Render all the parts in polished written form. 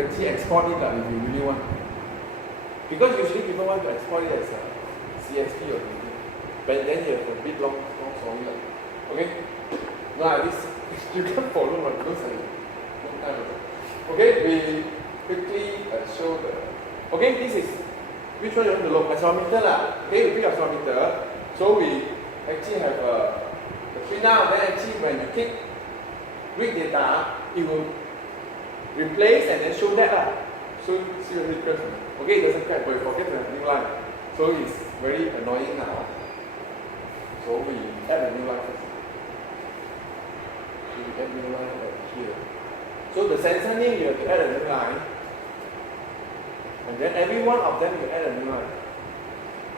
actually export it if you really want. Because usually people want to export it as a CSV or something. But then you have a bit long story. Okay? No, this you can't follow because I long time ago. Okay, we quickly show the. Okay, this is which one you want to look? Accelerometer lah. Okay, we pick accelerometer. So we actually have the printout. Then actually when you click read data, it will replace and then show that lah. So see whether it cracks. Okay, it doesn't crack, but you forget to have a new line. So it's very annoying now. So we add a new line first. So we add a new line right here. So the sensor name you have to add a new line. And then every one of them you add a new line.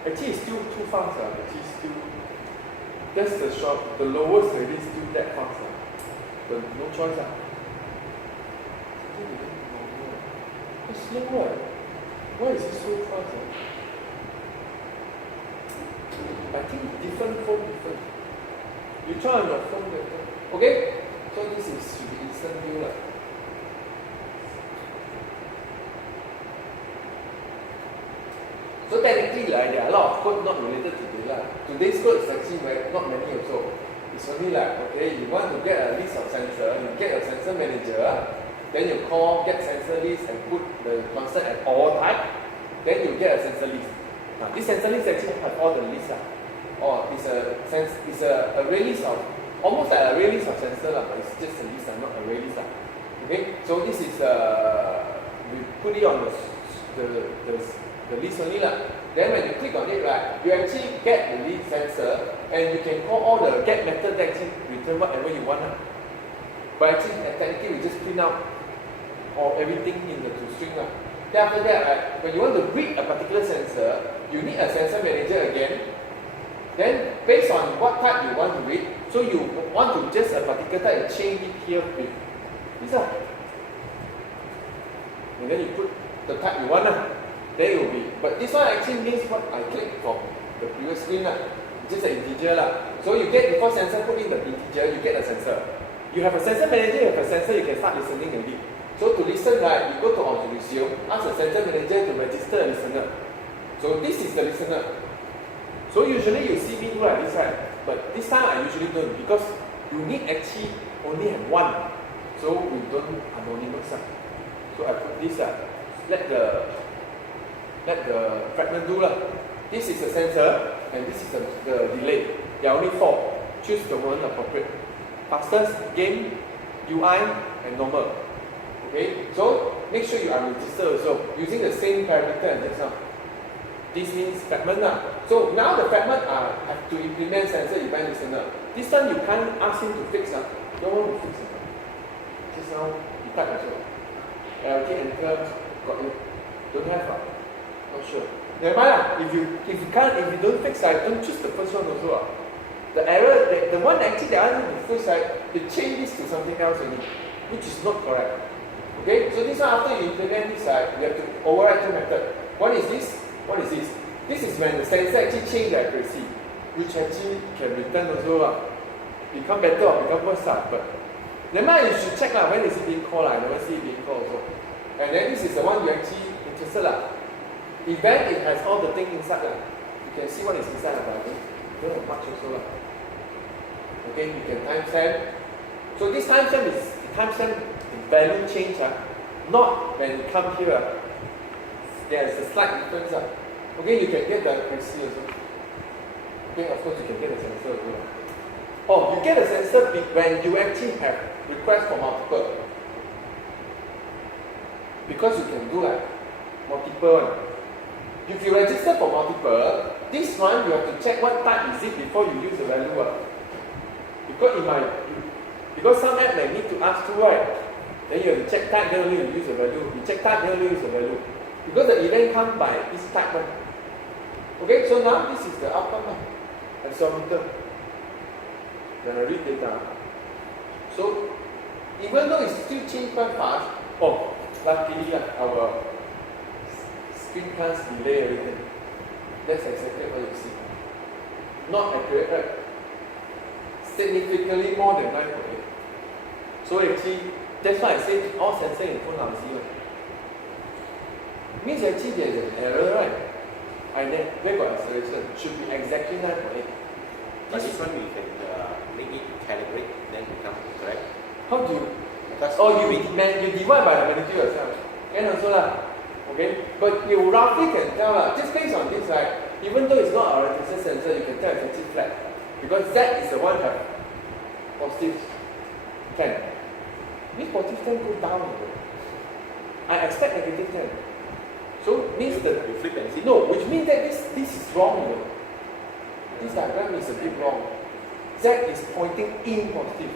Actually it's still too fast. Actually still that's the short, the lowest already still that fast. But no choice. It's slower. Why is it so fast? I think different phone different. You try on your phone better. Okay? So this is should be instant view lah. So technically there are a lot of code not related to this lah. Today's code is actually not many also. It's only like, okay, you want to get a list of sensor, you get a sensor manager, then you call get sensor list and put the constant at all type, then you get a sensor list. Now this sensor list actually have all the lists or it's a array list of almost like an array list of sensor but it's just a list not array list Okay, so this is we put it on the list only Then when you click on it, right, you actually get the lead sensor and you can call all the get method that actually return whatever you want. But actually, technically, we just print out everything in the string. Then after that, right, when you want to read a particular sensor, you need a sensor manager again. Then based on what type you want to read, so you want to just a particular type, you change it here with this. And then you put the type you want. There it will be. But this one actually means what I clicked from the previous screen. Just an integer. So you get, before sensor put in the integer, you get a sensor. You have a sensor manager, you have a sensor, you can start listening already. So to listen, right, you go to Autolysio, ask the sensor manager to register a listener. So this is the listener. So usually you see me do like this, right? But this time I usually don't because you need actually only have one. So we don't anonymous. So I put this, let the fragment do. This is the sensor and this is the delay. There are only 4. Choose the one appropriate. Fastest, game, UI, and normal. Okay, so make sure you are registered also using the same parameter and just now. This means fragment. So now the fragment have to implement sensor event listener. This one you can't ask him to fix. Don't want to fix it. Just now you type also. LK enter, got it. Don't have. Not sure. Never mind. If you don't fix, don't choose the first one also. The error, the one actually they ask you to fix, they change this to something else only, which is not correct. Okay, so this one after you implement this, you have to override 2 methods. What is this? What is this? This is when the sensor actually change the accuracy, which actually can return also. Become better or become worse. But never mind, you should check when is it being called. I never see it being called also. And then this is the one you actually interested. Event, it has all the things inside. You can see what is inside but I don't have much also. Okay, you can timestamp. So this timestamp is the timestamp value change. Not when you come here. There's a slight difference. Okay, you can get the accuracy also. Okay, of course you can get the sensor also. Oh, you get a sensor when you actually have request for multiple. Because you can do multiple. If you register for multiple, this one you have to check what type is it before you use the value. Because some app may need to ask to, right? Then you have to check type, then only you use the value. You check type, then only use the value. Because the event comes by this type one. Okay, so now this is the outcome. Accelerometer. Then I read data. So even though it's still changed quite fast, luckily our screen can't delay everything. That's exactly what you see. Not accurate, right? Significantly more than 9.8. So actually, that's why I say all sensor in phone are 0. Means actually there's an error, right? And then where got acceleration? Should be exactly 9.8. But this one we can make it calibrate, then become correct. How do you? Because you divide by the magnitude yourself. Can also lah. Okay? But you roughly can tell lah. Just based on this, right? Even though it's not a rotation sensor, you can tell it's actually flat. Because Z is the one that positive 10. Means positive 10 go down. I expect negative 10. So means that you flip and see. No, which means that this is wrong. This diagram is a bit wrong. Z is pointing in positive.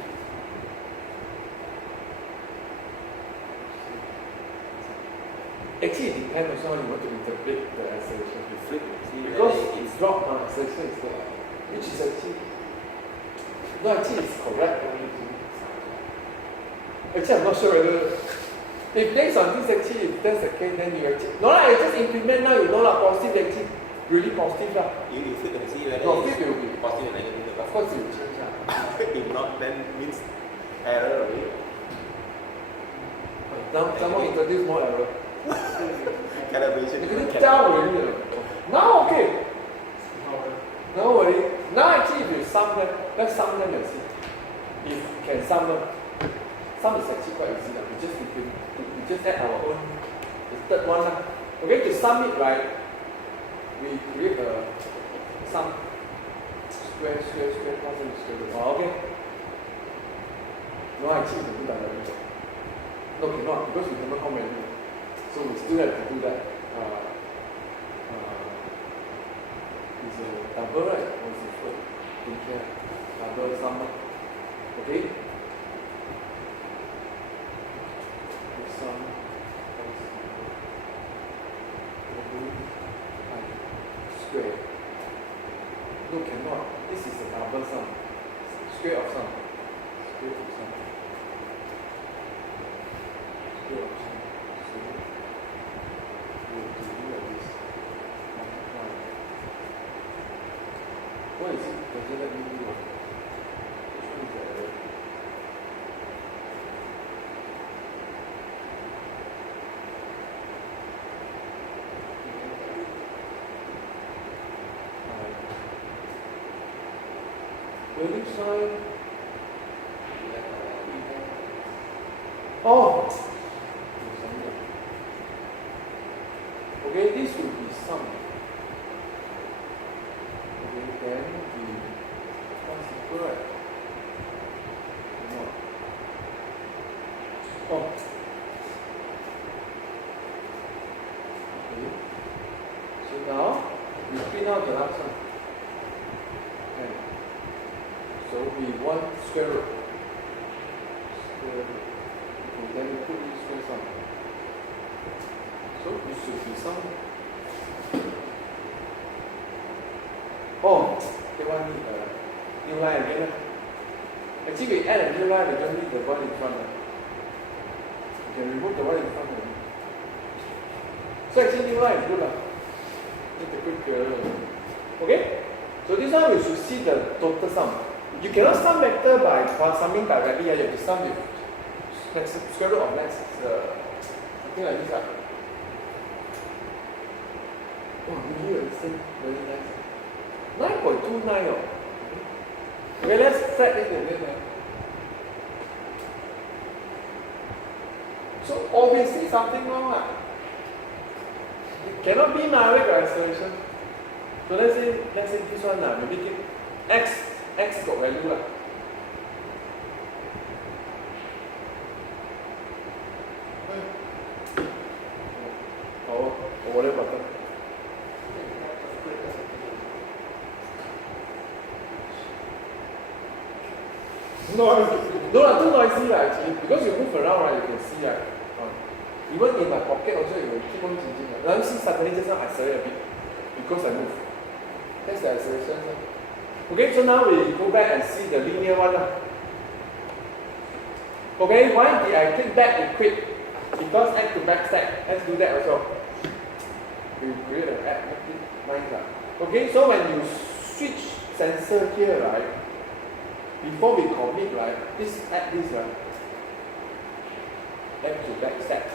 Actually, it depends on how you want to interpret the acceleration. You flip and see. Because it's dropped, acceleration is there. Which is actually, no, actually it's correct. Actually, I'm not sure whether, if based on this actually, if that's the case, then you actually, no lah, you just implement now, you know lah, positive actually, really positive lah. You flip and see whether No, flip will be positive and negative. Of course it will change lah. If not, then means error already. Now, someone introduce more error. Calibration. You can tell already. Now okay. No worry. Now actually if you sum them, let's sum them and see. If you can sum them. Sum is actually quite easy now. We just add our own, the third one lah. Okay, to sum it right, we create a sum. Square, square. Oh, okay. No, actually we can do that already. No, cannot, because we don't know how many. So we still have to do that. It's a double, right? Or is it first? Take care. Double sum. Okay? Sum. Square. No, cannot. This is a double sum. Square of sum. Square of sum. Square of sum. What is it? Does it let me do what? Which one is the error? Building sign. Oh! Okay, this will be sum. Then the what's equal, right? No. Oh. Okay. So now we print out the last one. Okay. So we want square root. Square root. Okay, then we put this square sum. So it should be sum. Oh, they want need a new line again. Actually, we add a new line, we don't need the one in front. We can remove the one in front. So actually, new line is good. Just a quick error. Okay? So this one we should see the total sum. You cannot sum vector by summing directly. You have to sum with square root of max. Something like this. Oh, really understand. Very nice. 9.29 Okay, let's set it again. So obviously something wrong. It cannot be my acceleration. So let's say this one we make it x got value Oh, whatever button. No, too noisy actually. Because you move around, right, you can see even in my pocket also, it will keep on changing. Now you see suddenly just now I accelerate a bit because I move. That's the acceleration. Okay, so now we go back and see the linear one. Okay, why did I click back and quit? Because add to back stack. Let's do that also. We create an add, make it nice. Okay, so when you switch sensor here, right? Before we commit, right, this add this, right, add to back stack.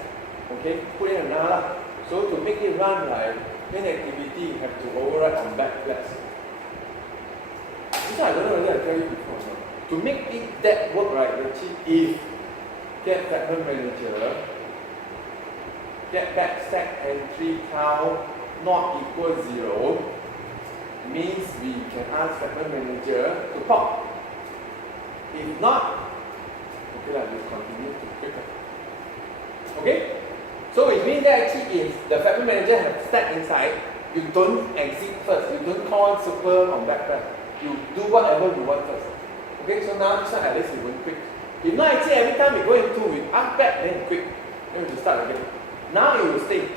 Okay, put in another. So to make it run right, main activity you have to override on back flags. This one I don't know whether I tell you before or not. To make it that work right, actually if get fragment manager, get back stack entry count not equal 0, means we can ask fragment manager to pop. If not, okay, we'll continue to pick up. Okay? So it means that actually if the fragment manager has stack inside, you don't exit first. You don't call super on back flag. You do whatever you want first. Okay, so now this one at least we won't quit. If not, actually every time we go into we up back then quit. Then we will start again. Now it will stay.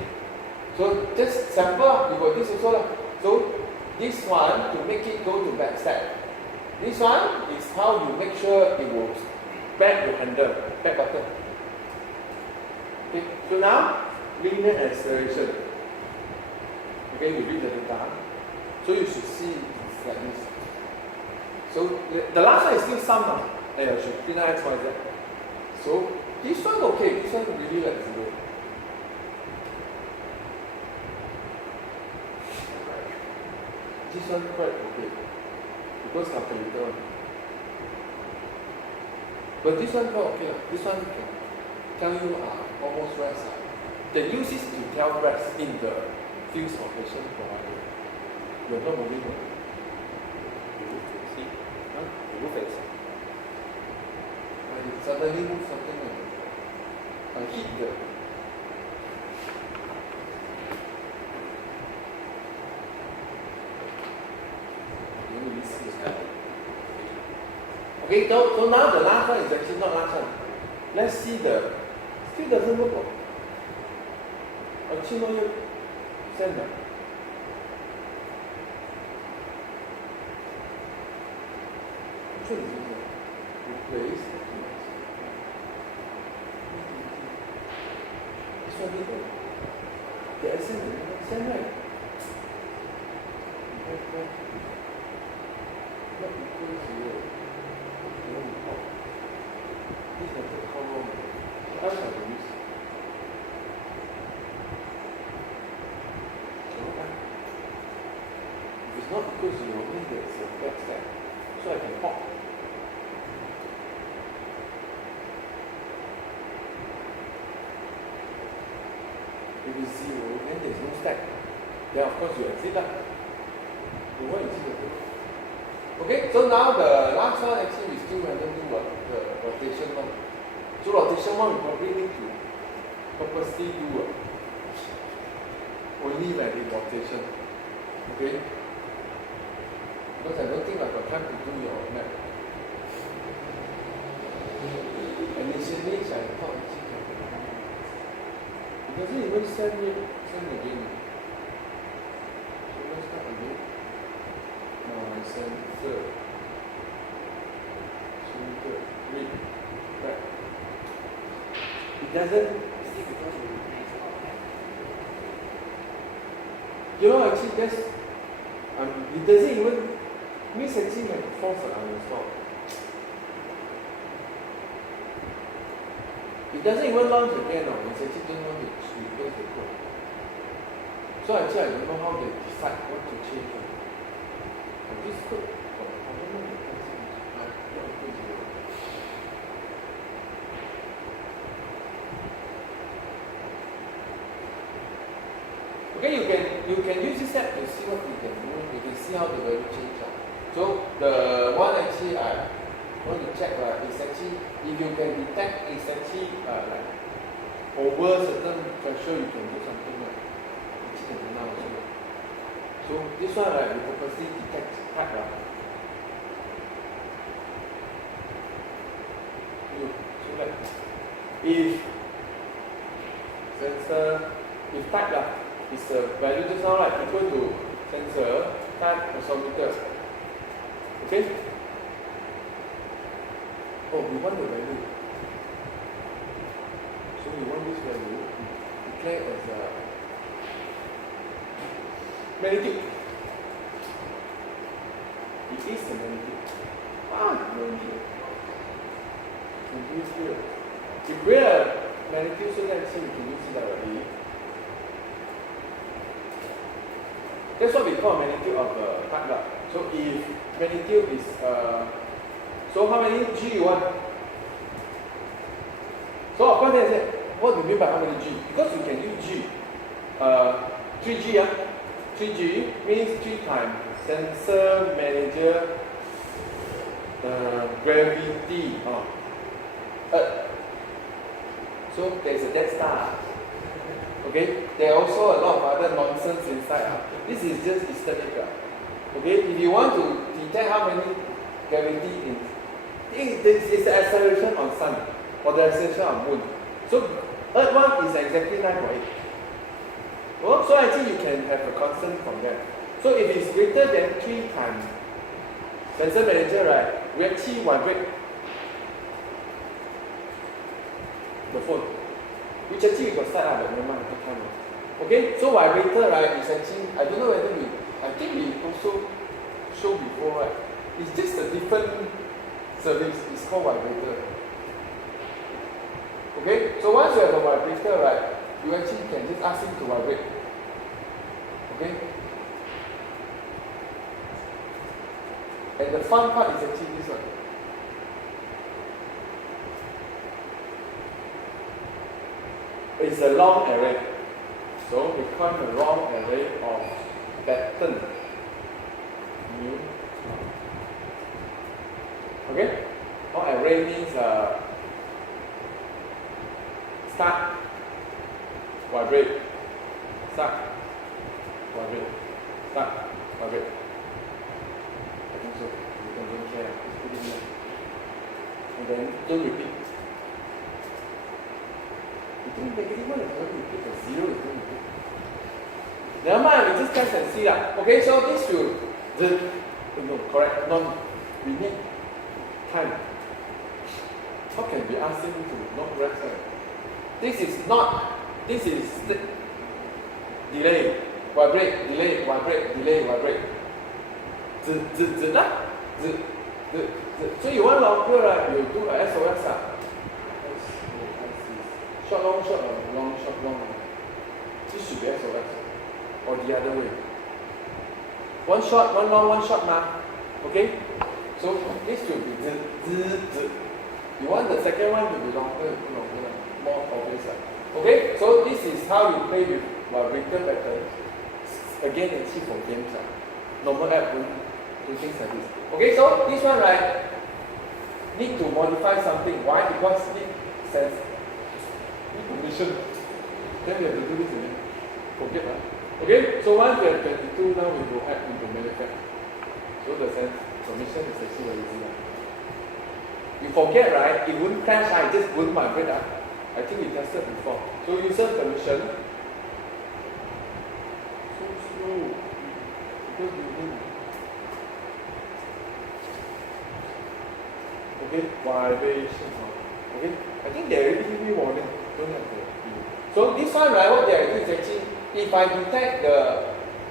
So just sample, you got this also. So this one to make it go to back stack. This one is how you make sure it will back your handle, back button. Okay, so now linear acceleration. Okay, you read the data. So you should see it's like this. So the last one is still sum now. And you should clean X, Y, Z. So this one okay, this one really like 0. This one quite okay. Because calculator one. But this one quite okay. This one can tell you almost rest. The use is to tell rest in the fuse operation provided. You're not moving. See? Huh? You move it. And it suddenly move something like hit the. Okay, so now the last one is actually not last one. Let's see the, still doesn't work. Actually, no, you send that. Which one is it? Replace. This one is the send right. Not equal 0. This method called wrong. What else have we used? If it's not equal to 0, means that it's a back stack. So I can pop. If it's 0, then there's no stack. Then of course you exit that. So what is it? Okay, so now the last one actually we still haven't do the rotation one. So rotation one we probably need to purposely do only when in rotation. Okay? Because I don't think I've got time to do your map. Initially I thought actually it doesn't even send again. So let's start again. Now I send third. Third. Read. Right. It doesn't. You know, actually, that's. It doesn't even. Means actually have to force an uninstall. It doesn't even launch again now. It's actually just want to replace the code. So actually, I don't know how they decide what to change. This code, I don't know the concept. Okay, you can use this app to see what you can do. You can see how the value change. So the one actually I want to check is actually if you can detect it's actually like over certain threshold you can do something like actually can do now also. So this one we purposely detect type so like if sensor if type is the value just now equal to sensor type oscillator. Okay? Oh, we want the value. So we want this value declared as a magnitude. It is the magnitude. Magnitude. We can use here. If we have magnitude, so let's see we can use it directly. That's what we call magnitude of the type lah. So if magnitude is so how many G you want? So of course they say, what do you mean by how many G? Because you can use G. 3G 3G means 3 times sensor, manager, gravity, Earth. So there's a Death Star. Okay, there are also a lot of other nonsense inside. This is just aesthetic. Okay, if you want to detect how many gravity in, it's the acceleration on Sun or the acceleration on Moon. So Earth one is exactly 9.8. Well, so I think you can have a constant from there. So if it's greater than 3 times sensor manager, right, we actually vibrate the phone. Which actually we got start out, but never mind, no time. Okay, so vibrator, right, is actually, I don't know whether I think we also showed before, right? It's just a different service. It's called vibrator. Okay, so once you have a vibrator, right, you actually can just ask him to vibrate. Okay? And the fun part is actually this one. It's a long array. So we call it a long array of pattern. New. Okay? Long array means start, vibrate, start, vibrate, start, vibrate. I think so. You don't care. Just put it in there. And then don't repeat. You think negative one is going to repeat, or 0 is going to repeat. Never mind, we just test and see that. Okay, so this should, no, correct, we need time. How can we ask him to not rest? This is delay, vibrate, delay, vibrate, delay, vibrate. So you want longer, right? You do a SOS. Short, long, short, long, short, long. This should be SOS. Or the other way. One short, one long, one short, okay? So this should be You want the second one to be longer, more obvious. Okay, so this is how you play with vibrator patterns. Again, it's for games. Normal app will do things like this. Okay, so this one, right, need to modify something. Why? Because it says need permission. Then we have to do this again. Forget that. Okay, so once we have 22, now we go add into manufacture. So the sense permission is actually very easy. You forget, right? It wouldn't crash, it just wouldn't vibrate. I think we tested before. So user permission. So slow. Because you need. Okay, vibration. Okay, I think they already give me warning. Don't have to. So this one, right, what they are doing is actually, if I detect the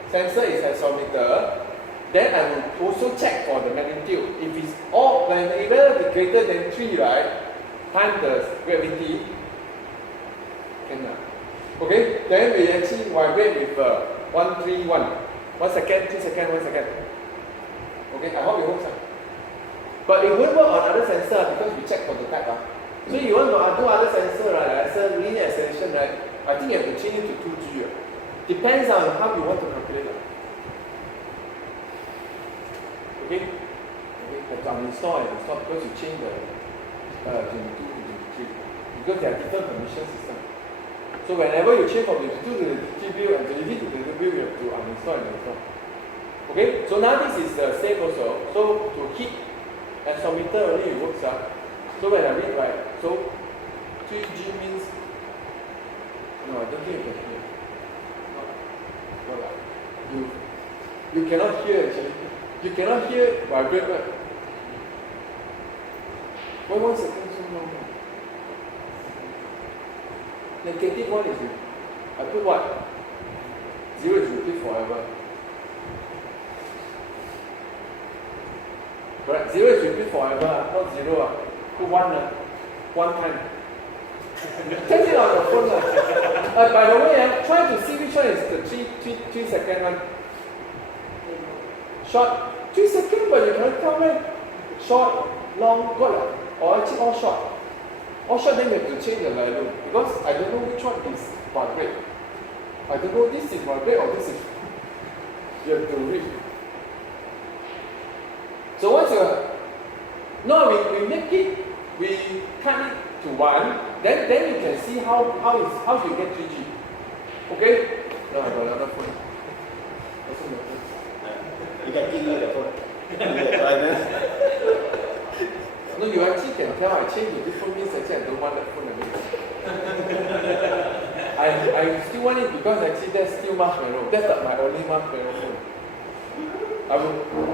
sensor is accelerometer, then I will also check for the magnitude. If it's all, whenever it's greater than 3, right, times the gravity, okay, then we actually vibrate with 1, 3, 1. 1 second, 2 seconds, 1 second. Okay, I hope it works. But it won't work on other sensor because we check for the type. So you want to do other sensor, right, as a linear acceleration, right, I think you have to change it to 2G. Depends on how you want to calculate. Okay? Okay, have to uninstall and install because you change the 22 to 23. Because they are different permission system. So whenever you change from 22 to the 23 view and 23 to the view, you have to uninstall and install. Okay? So now this is safe also. So to hit accelerometer only it works. So when I read right, so 3G means, no, I don't think you can hear. No, you cannot hear actually. You cannot hear vibrate, right? 1 second so long. Negative one is, I put what? 0 is repeat forever. Correct, 0 is repeat forever, not 0. Put 1, 1 time. Test it on the phone. By the way, try to see which one is the 3 second one. Short, 3 seconds, but you cannot tell me. Short, long, got like, or actually all short. All short, then you have to change the value because I don't know which one is vibrate. I don't know this is vibrate or this is. You have to read. So what's your? No, we make it. We cut it to 1. Then you can see how you get 3G. Okay? No, I got another phone. Also my phone. You can give me the phone. No, you actually can tell I changed to this phone means actually I don't want that phone again. I still want it because actually that's still marshmallow. That's not my only marshmallow phone. I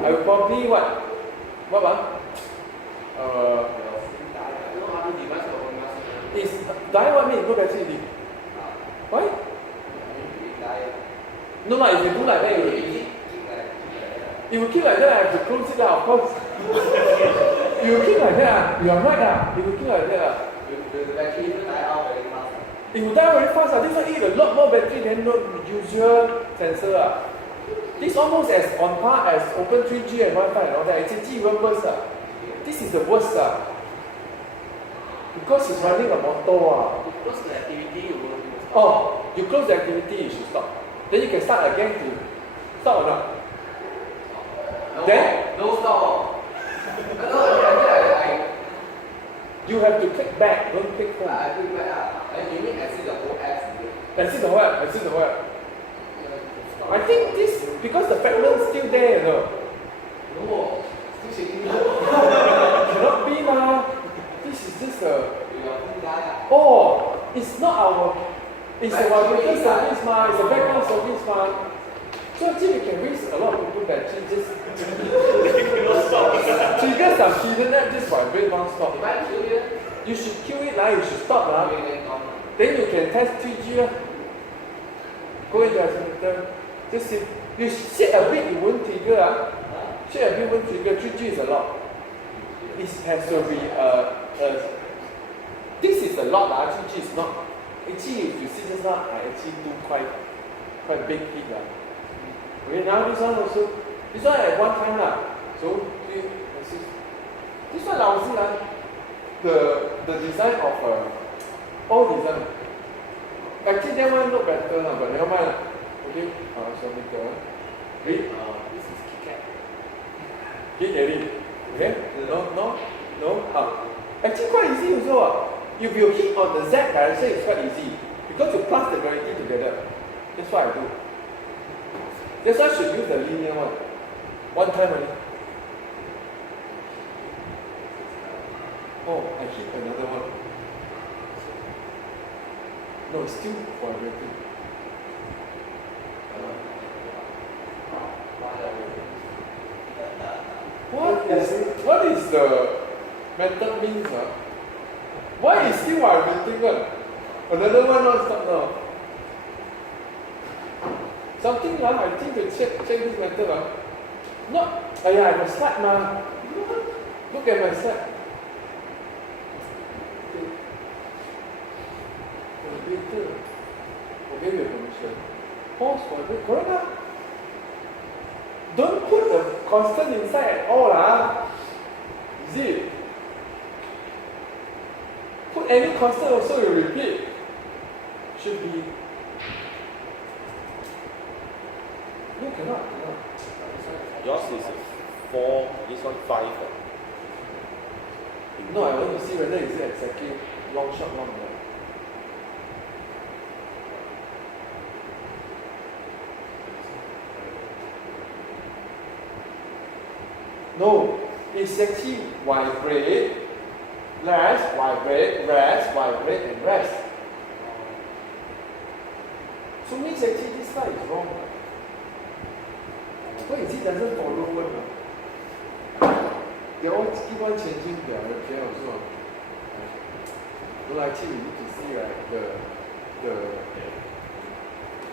will probably what? Is die what mean? No battery leak. Why? No, if you do like that, it will keep like that. I have to close it out, of course. You will keep like that. You are right. It will keep like that. The battery will die out very fast. It will die very fast. This one eat a lot more battery than the usual sensor. This almost as on par as Open 3G and Wi-Fi and all that. It's even worse. This is the worst. Because it's running a motor. You close the activity, you will stop. Oh, you close the activity, you should stop. Then you can start again to stop or not? No, Then? no stop. I You have to click back, don't click forward. I think that and you need to see the whole apps. Exit the web. I think this, because the fragment's still there, you know. No, still shaking. Cannot be, ma. This is just a... Oh, it's not our... It's a vibrator service, ma. It's a background service, ma. So actually, we can waste a lot of people battery just... Trigger some hidden app, just vibrate non-stop. You should kill it, you should stop. Then you can test 3G. Go into the just see. You shake a bit, it won't trigger. Shake a bit, won't trigger. 3G is a lot. This has to be this is a lot. 3G is not. Actually, if you see just now, I actually do quite big hit. Okay, now this one also. This one at one time. So, this one I will see the design of all design. Actually, that one look better, but never mind. Okay, so read. This is KitKat. Get it. Okay? No. Actually, quite easy also. If you hit on the Z direction, it's quite easy because you plus the gravity together. That's what I do. That's why I should use the linear one. One time only. Oh, I hit another one. No, it's still vibrating. What is the method means? Why is still vibrating one? Another one not stop now. Something I think to check this method. Not, I have a slide ma. Look at my slide. Obey the permission. Pause for the correct. Don't put the constant inside at all. Is it? Put any constant also you repeat. Should be. No, cannot. Yours is 4, this one 5. No, I want to see whether is it exactly long shot. No, it's actually vibrate, rest, vibrate, and rest. So means actually this side is wrong. Why is it doesn't follow one? They all keep on changing their repair also. Well, actually we need to see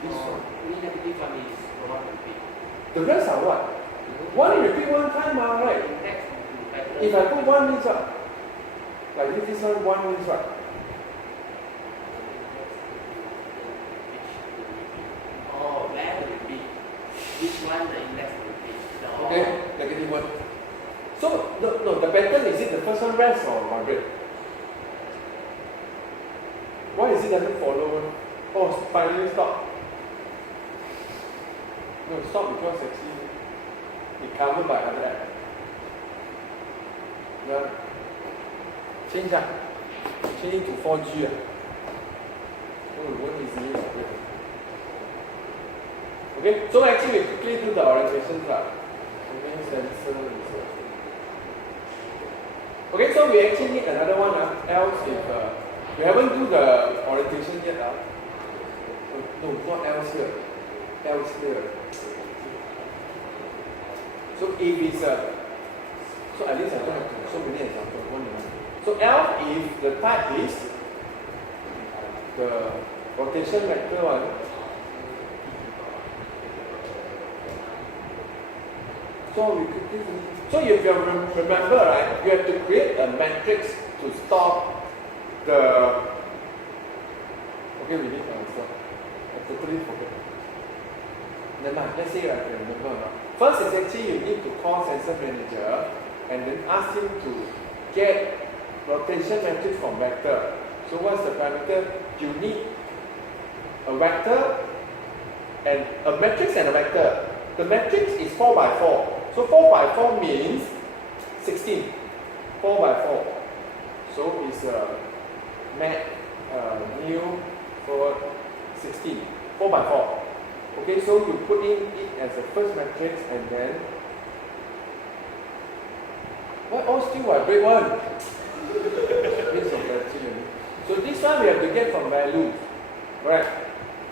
this one. Negative one is the one repeat. The rest are what? One repeat one time, right? If I put one means what? Like this one means what? Oh, where the repeat? Which one the index will repeat? Okay, pattern, is it the first one rest or migrate? Why is it doesn't follow? Oh, finally stop. No, stop because actually it's covered by other app. Yeah. Change that. Change it to 4G. Oh, what is this? Okay, so actually we quickly do the orientations. Okay, so we actually need another one. Else if we haven't do the orientation yet. No, not else here. Else here. So if it's so at least I don't have to so many examples. So L if the type is the rotation vector one. So if you remember, right, you have to create a matrix to store the. Okay, we need to answer. I totally forgot. Never mind. Let's say I can remember. First is actually you need to call sensor manager and then ask him to get rotation matrix from vector. So what's the parameter? You need a vector and a matrix and a vector. The matrix is 4 by 4. So 4 by 4 means 16. 4 by 4. So it's new forward 16. 4 by 4. Okay, so you put in it as the first matrix and then why all still vibrate one? So this one we have to get from values. Correct?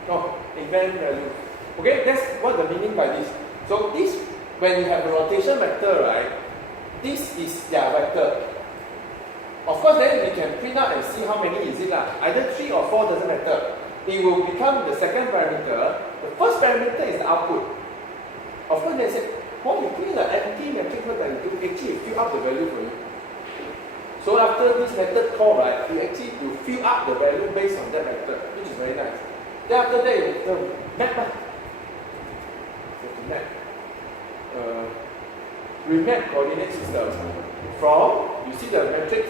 No, event values. Okay, that's what the meaning by this. So this, when you have a rotation vector, right, this is their vector. Of course, then we can print out and see how many is it lah. Either 3 or 4 doesn't matter. It will become the second parameter. The first parameter is the output. Of course, they said, well, you print the empty matrix, what does it do? Actually, fill up the value for you. So after this method call, right, you fill up the value based on that vector, which is very nice. Then after that, you map. Map. Remap coordinate system from, you see the matrix,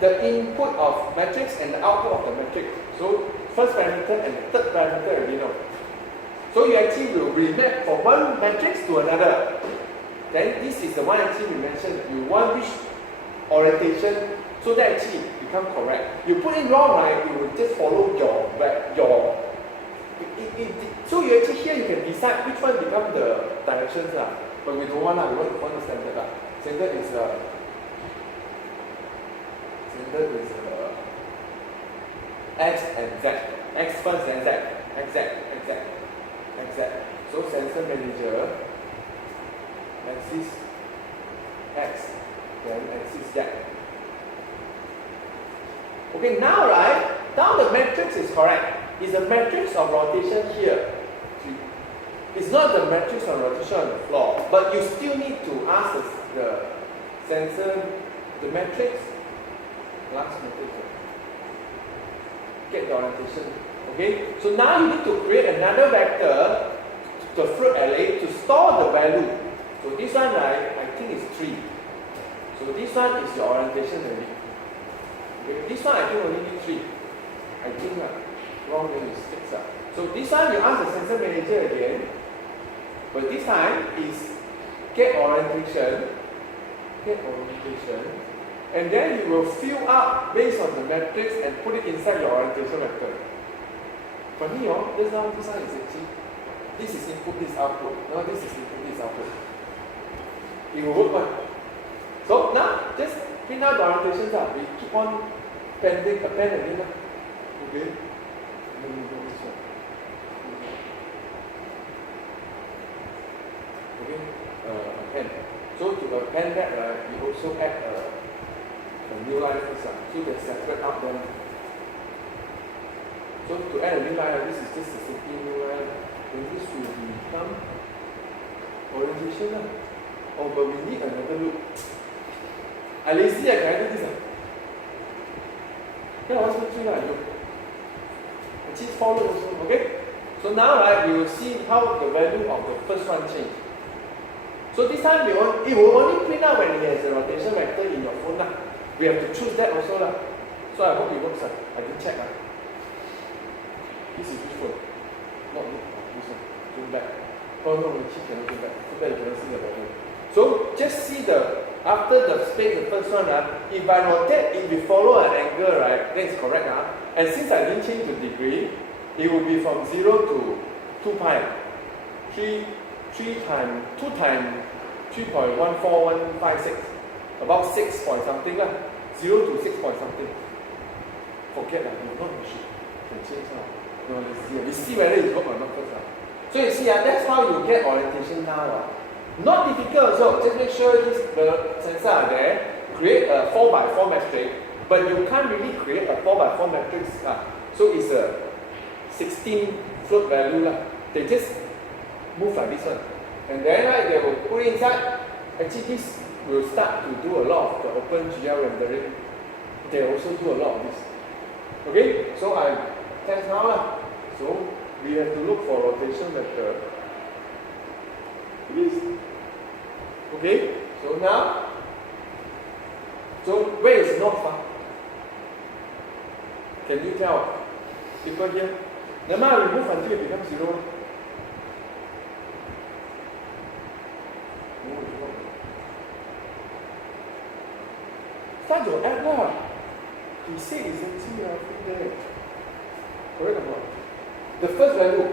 the input of matrix and the output of the matrix. So first parameter and the third parameter already know. So you actually will remap from one matrix to another. Then this is the one actually we mentioned. You want which orientation so that actually become correct. You put in wrong, right, you will just follow your so you actually here you can decide which one become the directions lah. But we don't want lah, we want the standard lah. Standard is X and Z. X first then Z. X, Z, X, Z, X, Z. So sensor manager axis X, then axis Z. Okay, now right, now the matrix is correct. It's a matrix of rotation here. It's not the matrix of rotation on the floor, but you still need to ask the sensor, the matrix, last matrix, get the orientation. Okay, so now you need to create another vector, the fruit array, to store the value. So this one, right, I think is 3. So this one is your orientation already. Okay, this one I think only need 3. I think wrong then is 6. So this one you ask the sensor manager again, but this time is get orientation, and then you will fill up based on the matrix and put it inside your orientation vector. Funny, this one is actually, this is input, this output. Now this is input, this output. It will work one. So now just print out the orientations. We keep on append again. Okay. Then we go this one. Okay. Append. So to append that, we also add a new line first. So they separate out them. So to add a new line, this is just a simple new line. Then this will become orientation. Oh, but we need another loop. I lazy, I can do this. Okay, what's the 3 line? Actually, follow also. Okay? So now, right, we will see how the value of the first one change. So this time it will only print out when it has a rotation vector in your phone. We have to choose that also. So I hope it works. I can check. This is which phone? Not this one. Zoom back. Oh no, the chip cannot zoom back. Too bad you cannot see the value. So just see after the space, the first one, if I rotate, if we follow an angle, right, that is correct. And since I didn't change the degree, it will be from 0 to 2 pi. 3 times 2 times 3.14156. About 6 point something. 0 to 6 point something. Forget that. It's not machine. Can change. No, let's see. We see whether it's work or not first. So you see, that's how you get orientation now. Not difficult also. Just make sure the sensors are there. Create a 4x4 matrix. But you can't really create a 4x4 matrix. So it's a 16 float value. They just move like this one. And then they will put it inside. Actually, this will start to do a lot of the OpenGL rendering. They also do a lot of this. Okay, so I test now. So we have to look for rotation vector. Please. Okay, so now, so where is north? Can you tell? People here? The amount I remove until it becomes 0. Start your app. He said it's actually everything there. Correct or not? The first value.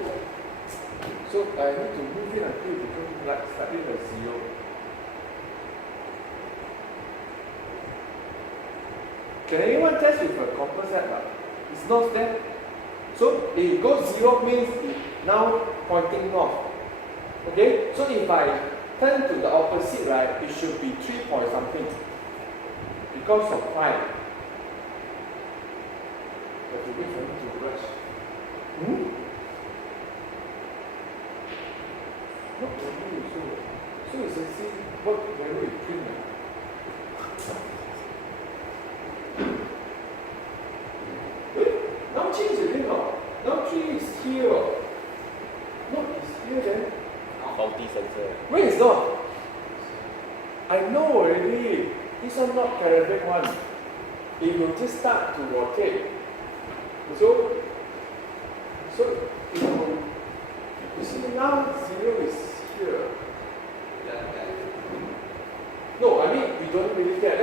So I need to move it until it becomes like slightly like 0. Can anyone test with a compass app? It's not there. So if it goes 0 means it's now pointing north. Okay? So if I turn to the opposite, right, it should be 3 point something. Because of pi. Have to wait for me to rush. What value is so? So it's actually what value is print. Now change again. Now 3 is here. No, it's here then. Faulty sensor. Where is not? I know already. This one not paragraph one. It will just start to rotate. So it will, you see now 0 is here. No, I mean we don't really get.